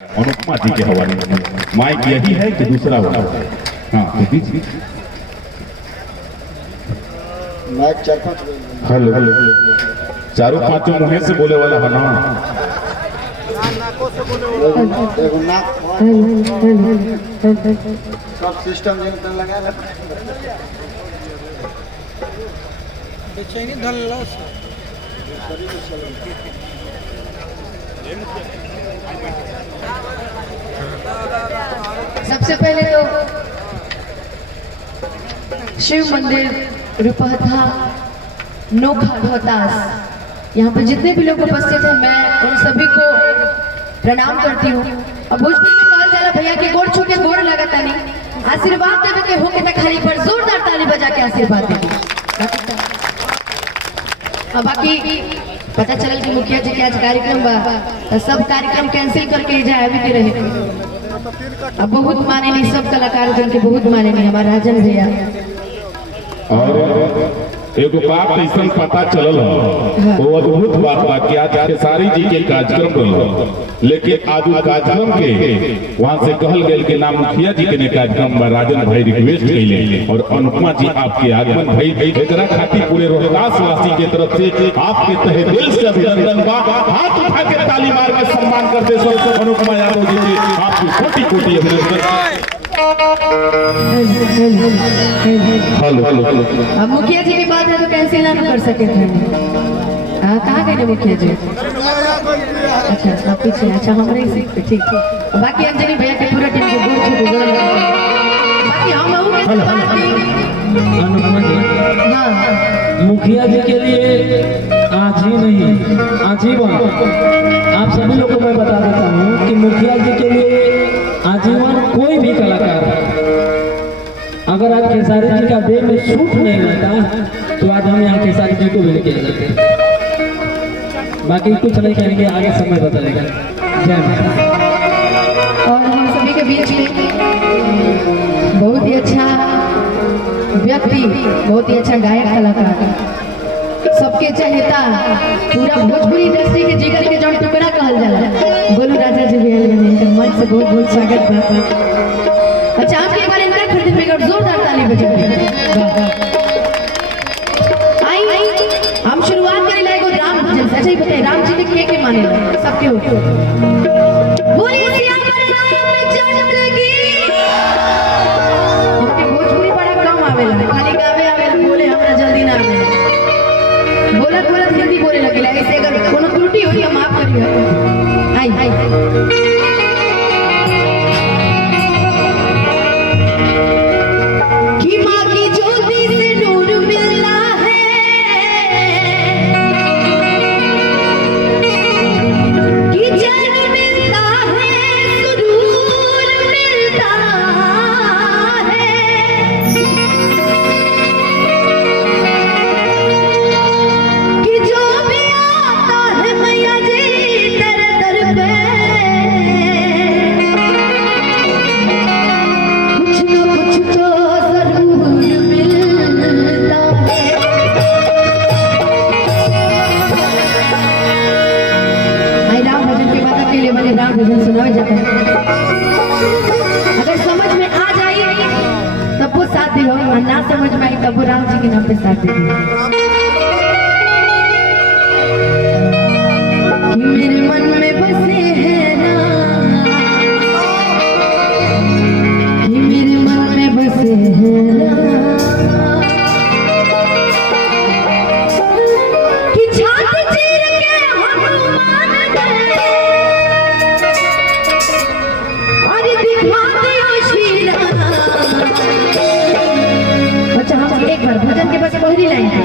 अनुपमा जी के हवाले माइक यही है कि दूसरा वाला? हाँ माइक चार पांच हेलो चारों पांचों मुहे से बोले वाला है ना। एगो नाक सब सिस्टम जो लगा ले बेचैनी धल लो सबसे पहले तो शिव मंदिर रूपहथा नोखा रोहतास यहाँ पर जितने भी लोग उपस्थित हैं मैं उन सभी को प्रणाम करती हूँ। और भोजपुरी में कहल जाला भैया के गोड़ छू के गोड़ लगता नहीं, आशीर्वाद देवे के हो के त खाली पर जोरदार ताली बजा के आशीर्वाद देवी। और बाकी पता चलल कि मुखिया जी के आज कार्यक्रम बा तो सब कार्यक्रम कैंसिल करके जाए भी के रहे। अब बहुत माने नहीं सब कलाकार जन के बहुत माने नहीं हमारा राजन भैया। और एगो बात ऐसा पता चलल वो अद्भुत बात बा कि आज खेसारी जी के कार्यक्रम रहा, लेकिन आज कार्यक्रम के वहां से कहल गए कि नाम मुखिया जी के कार्यक्रम में राजन भाई रिक्वेस्ट कैले और अनुपमा जी आपके आगमन भाई एकरा खातिर पूरे रोहतास वासी के तरफ से आपके तहे दिल से अभिनंदन बा। हाथ उठा के ताली मार के सम्मान करते सो अनुपमा यादव जी के आपकी कोटि कोटि अभिनंदन। अब मुखिया जी की बात है तो कैंसिल ना कर सके थे। कहाँ गए मुखिया जी? अच्छा आप पीछे। अच्छा हमारे सीट पे ठीक है। बाकी अंजलि भैया के पूरा टीम को गोड़ छू के बाकी हम मुखिया जी के लिए आज ही नहीं आजीवन आप सभी लोगों को मैं बता देता हूँ कि मुखिया जी के लिए आजीवन कोई भी कलाकार अगर आज खेसारी जी का देह में सूट नहीं रहता तो आज हम यहाँ खेसारी जी को भी लेके जाते। बाकी कुछ नहीं कहेंगे, आगे समय बताएगा। जय माता। और हम सभी के बीच में बहुत ही अच्छा व्यक्ति, बहुत ही अच्छा गायक कलाकार, सबके चहेता पूरा भोजपुरी इंडस्ट्री के जिगर के जौन टुकड़ा कहल जाला गोलू राजा जी भी इनका मन से बहुत बहुत स्वागत बा। अच्छा आपके एक बार इनका खरीद में एक जोरदार ताली बजाइए। आई हम शुरुआत करें एगो राम भजन से। अच्छा ही बताइए राम जी के माने सबके हो बोलिए भोजपुरी बड़ा कम आवेला, खाली गावे आवेला, बोले हमरा जल्दी ना आवेला, बोलत बोलत हिंदी बोले लगेला। ऐसे अगर कोनो त्रुटि होई तो माफ करिए। आई कि माँ की ज्योति से नूर मिलता है, कि चैन मिलता है, सुरूर मिलता है। कि जो भी आता है मैया जी तेरे दर पे कुछ न कुछ तो जरूर मिलता है। आई राम भजन के बाद अकेले वाले राम भजन सुनाया जाता है। अगर समझ में आ जाए तब वो साथ दे, और ना समझ में आई तब वो राम जी के नाम पे साथ दे। कि मेरे मन में बसे हैं ना, कि मेरे मन में बसे हैं ना, कि छाती चीर के हनुमान गए और दिखा दियो श्री राम। बच्चा हम एक बार भजन के बस पहली लाइन है,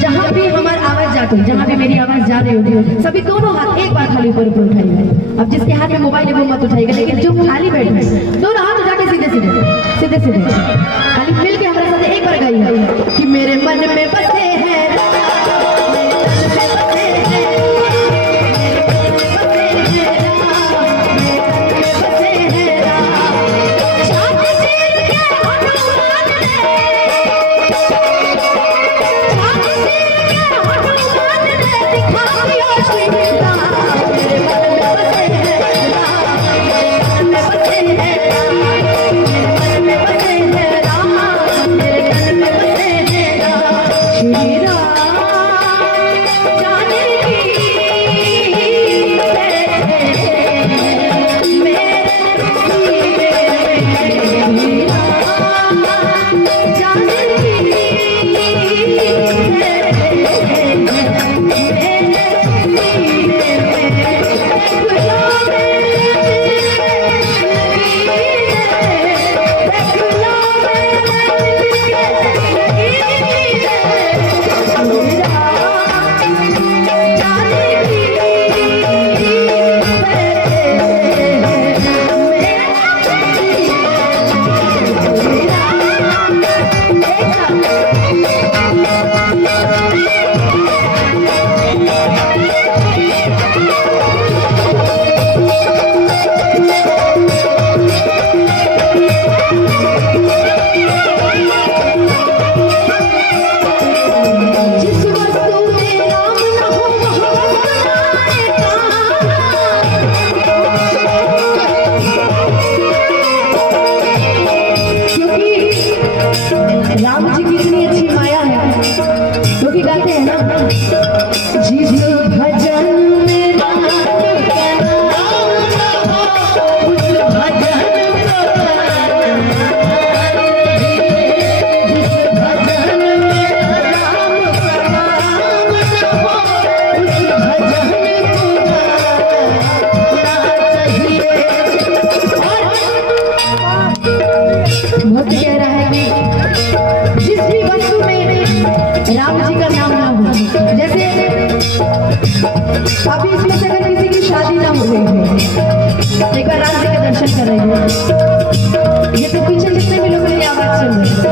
जहाँ भी हमारी आवाज जाती है, जहाँ भी मेरी आवाज जा रही होगी सभी दोनों हाथ एक बार खाली ऊपर ऊपर उठाइए। अब जिसके हाथ में मोबाइल है वो मत उठाइएगा, लेकिन जो खाली बैठे हैं दोनों हाथ उठा के सीधे सीधे सीधे सीधे खाली मिल के हमारे साथ एक बार गाइए कि मेरे मन में बसे हैं दिखा दिया श्री राम। मेरे मन में बसे हैं अभी इसमें से अगर किसी की शादी ना हो गई हो, एक बार राम जी के दर्शन कराइए। ये तो पीछे जितने भी लोग मेरी आवाज सुन रहे हैं,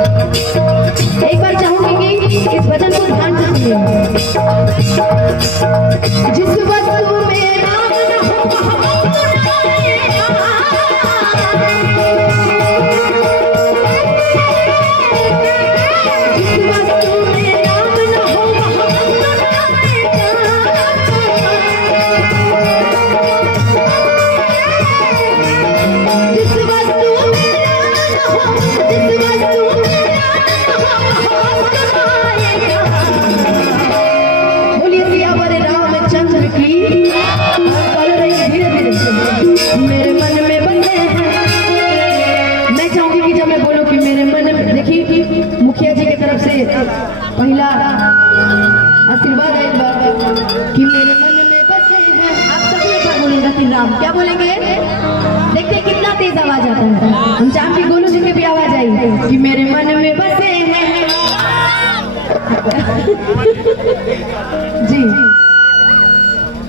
एक बार चाहूंगी कि इस भजन को ध्यान से सुनिए। जिस वस्तु में राम न हो मुखिया जी की तरफ से पहला आशीर्वाद आइल बा कि मेरे मन में बसे हैं। आप सभी एक बार बोलेंगे कि राम, क्या बोलेंगे? देखते हैं कितना तेज आवाज आता है। हम चाहें कि गोलू जी की भी आवाज आई कि मेरे मन में बसे हैं। जी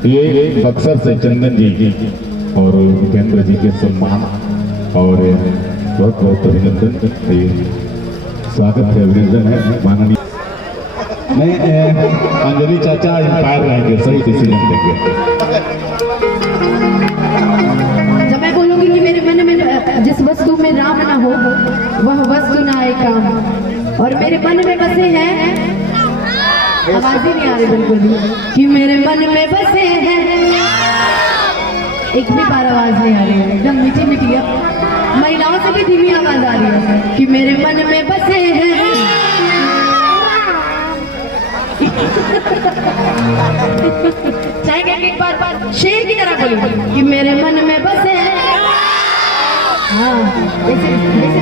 ये बक्सर से चंदन जी और उपेंद्र जी के सम्मान और बहुत बहुत अभिनंदन, स्वागत है, अभिनंदन है माननीय। नहीं, अंजलि चाचा इंस्पायर रहेंगे, सही डिसीजन देंगे। जब मैं बोलूंगी कि मेरे मन में जिस वस्तु में राम ना हो वह वस्तु ना आए काम, और मेरे मन में बसे हैं, आवाज ही नहीं आ रही बिल्कुल भी, कि मेरे मन में बसे हैं, एक भी बार आवाज नहीं आ रही है, एकदम मीठी मीठी है। महिलाओं से भी धीमी आवाज आ रही है कि मेरे मन में बसे हैं। चाहे एक बार शेर की तरह बोली कि मेरे मन में बसे हैं। हाँ, जैसे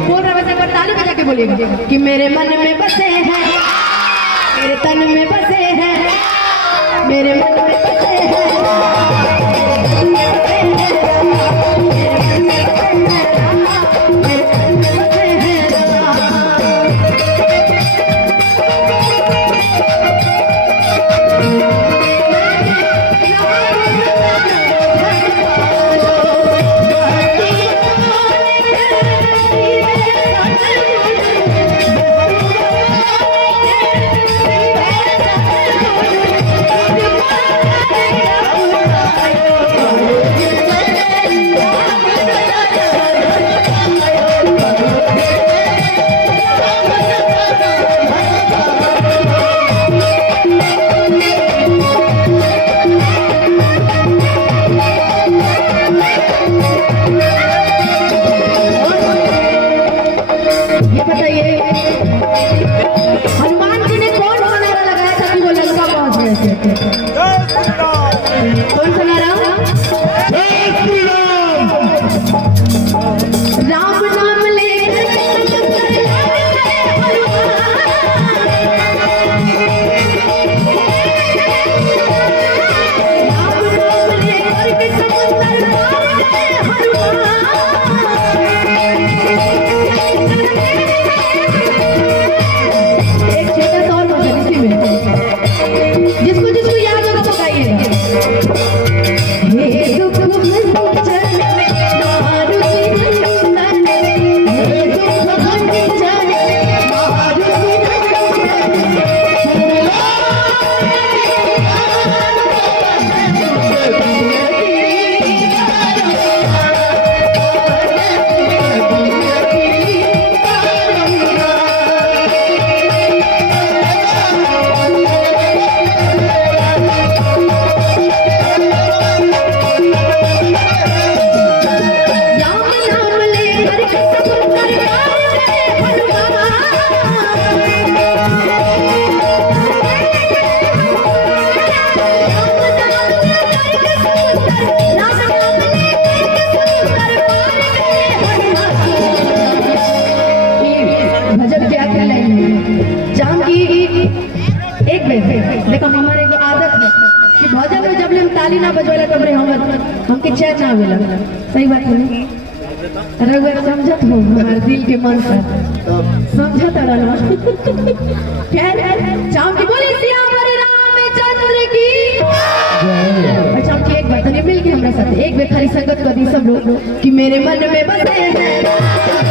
बोल रहा वैसे एक बार ताली बजा के बोलिएगा कि मेरे मन में बसे हैं, मेरे तन में बसे हैं, मेरे मन में बसे हैं। देखो हमारे एगो आदत है कि भजन में जब हम ताली ना बजवाला तब हमके चैन ना आवेला। सही बात है ना? रघुवर समझत हो हमारे दिल के मन से समझत रहना। खैर चाम की बोली सियावर रामचंद्र की तनी मिल के हमरा साथ एक बेर खाली संगत कर दी सब लोग कि मेरे मन में बसे हैं